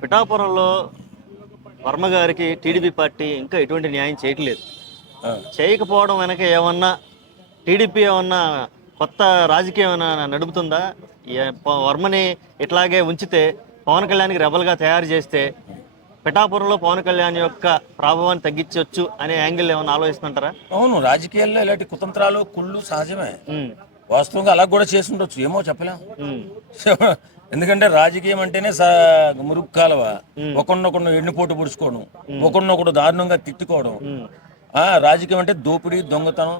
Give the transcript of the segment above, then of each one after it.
పిఠాపురంలో వర్మ గారికి TDP party ఇంకా ఎటువంటి న్యాయం చేయట్లేదు. చేయకపోవడం వెనక ఏమన్నా టీడీపీ ఏమన్నా కొత్త రాజకీయం ఏమన్నా నడుపుతుందా? వర్మని ఇట్లాగే ఉంచితే పవన్ కళ్యాణ్కి రెబల్గా తయారు చేస్తే పిఠాపురంలో పవన్ కళ్యాణ్ యొక్క ప్రభావాన్ని తగ్గించవచ్చు అనే యాంగిల్ ఏమన్నా ఆలోచిస్తుంటారా? అవును, రాజకీయాల్లో ఇలాంటి కుతంత్రాలు కుళ్ళు సహజమే. ఉమ్, వాస్తవంగా అలా కూడా చేసి ఉండొచ్చు, ఏమో చెప్పలేం. ఉమ్, ఎందుకంటే రాజకీయం అంటేనే మురుగు కాలువ. ఒకరినొకరు ఎండిపోటు పుడుచుకోవడం, ఒకరినొకడు దారుణంగా తిట్టుకోవడం. ఉమ్, రాజకీయం అంటే దోపిడీ, దొంగతనం,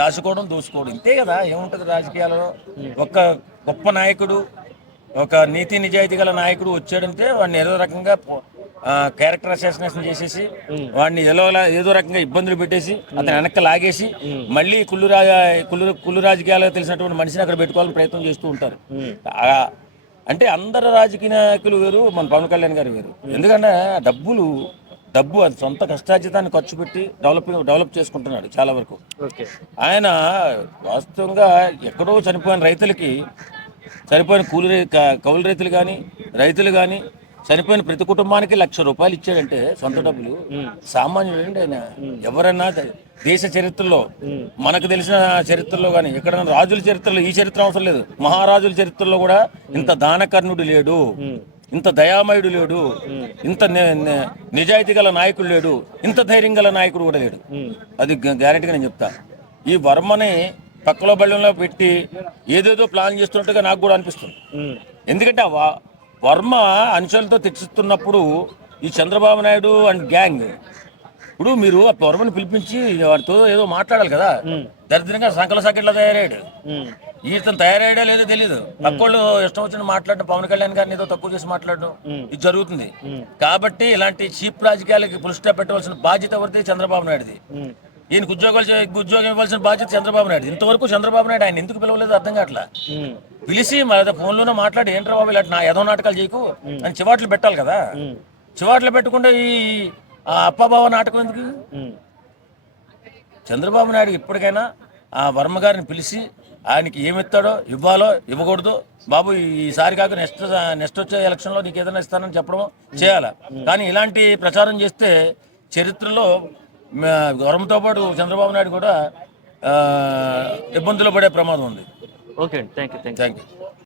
దాచుకోవడం, దోచుకోవడం, ఇంతే కదా. ఏముంటుంది రాజకీయాలలో? ఒక గొప్ప నాయకుడు, ఒక నీతి నిజాయితీ గల నాయకుడు వచ్చాడంటే వాడిని ఏదో రకంగా క్యారెక్టర్ అసాసినేషన్ చేసేసి వాడిని ఏదో రకంగా ఇబ్బందులు పెట్టేసి అతను వెనక్కి లాగేసి మళ్ళీ కుళ్ళు రాజకీయాలు తెలిసినటువంటి మనిషిని అక్కడ పెట్టుకోవాలని ప్రయత్నం చేస్తూ ఉంటారు. అంటే అందరు రాజకీయ నాయకులు వేరు, మన పవన్ కళ్యాణ్ గారు వేరు. ఎందుకంటే డబ్బు అది సొంత కష్టార్జితాన్ని ఖర్చు పెట్టి డెవలప్ చేసుకుంటున్నాడు చాలా వరకు. ఆయన వాస్తవంగా ఎక్కడో చనిపోయిన రైతులకి, చనిపోయిన కౌలు రైతులు కానీ రైతులు కానీ చనిపోయిన ప్రతి కుటుంబానికి ₹1,00,000 ఇచ్చాడంటే సొంత డబ్బులు. సామాన్యుడండి ఆయన. ఎవరైనా దేశ చరిత్రలో, మనకు తెలిసిన చరిత్రలో కానీ ఎక్కడైనా రాజుల చరిత్రలో, ఈ చరిత్ర అవసరం లేదు, మహారాజుల చరిత్రలో కూడా ఇంత దానకర్ణుడు లేడు, ఇంత దయామయుడు లేడు, ఇంత నిజాయితీ గల నాయకుడు లేడు, ఇంత ధైర్యం గల నాయకుడు కూడా లేడు. అది గ్యారెంటీగా నేను చెప్తా. ఈ వర్మని పక్కలో బళ్ళంలో పెట్టి ఏదేదో ప్లాన్ చేస్తున్నట్టుగా నాకు కూడా అనిపిస్తుంది. ఎందుకంటే వర్మ అంశాలతో తెచ్చిస్తున్నప్పుడు ఈ చంద్రబాబు నాయుడు అండ్ గ్యాంగ్, ఇప్పుడు మీరు ఆ వర్మని పిలిపించి వాడితో ఏదో మాట్లాడాలి కదా. దరిద్రంగా సంకల సాకెట్లా తయారయ్యాడు. ఈతను తయారయ్యాడో లేదో తెలియదు. పక్కోళ్ళు ఇష్టం వచ్చిన మాట్లాడడం, పవన్ కళ్యాణ్ గారిని ఏదో తక్కువ చేసి మాట్లాడడం ఇది జరుగుతుంది. కాబట్టి ఇలాంటి చీప్ రాజకీయాలకి పుల్ స్టాప్ పెట్టవలసిన బాధ్యత ఎవరిది? చంద్రబాబు నాయుడుది. ఈయనకు ఉద్యోగం ఇవ్వాల్సిన బాధ్యత చంద్రబాబు నాయుడు. ఇంతవరకు చంద్రబాబు నాయుడు ఆయన ఎందుకు పిలవలేదు అర్థం కావట్లా. పిలిచి మన ఫోన్లోనే మాట్లాడి ఏంట్రా బాబు ఇలాంటి నా ఏదో నాటకాలు చేయకు అని చివాట్లు పెట్టాలి కదా. చివాట్లు పెట్టకుండా ఈ అప్పాబావ నాటకం ఎందుకు? చంద్రబాబు నాయుడు ఇప్పటికైనా ఆ వర్మ గారిని పిలిచి ఆయనకి ఏమిస్తాడో, ఇవ్వాలో ఇవ్వకూడదు, బాబు ఈసారి కాక నెక్స్ట్ వచ్చే ఎలక్షన్లో నీకు ఏదైనా ఇస్తానని చెప్పడం చేయాలి. కానీ ఇలాంటి ప్రచారం చేస్తే చరిత్రలో వర్మతో పాటు చంద్రబాబు నాయుడు కూడా ఇబ్బందులు పడే ప్రమాదం ఉంది. Okay, thank you.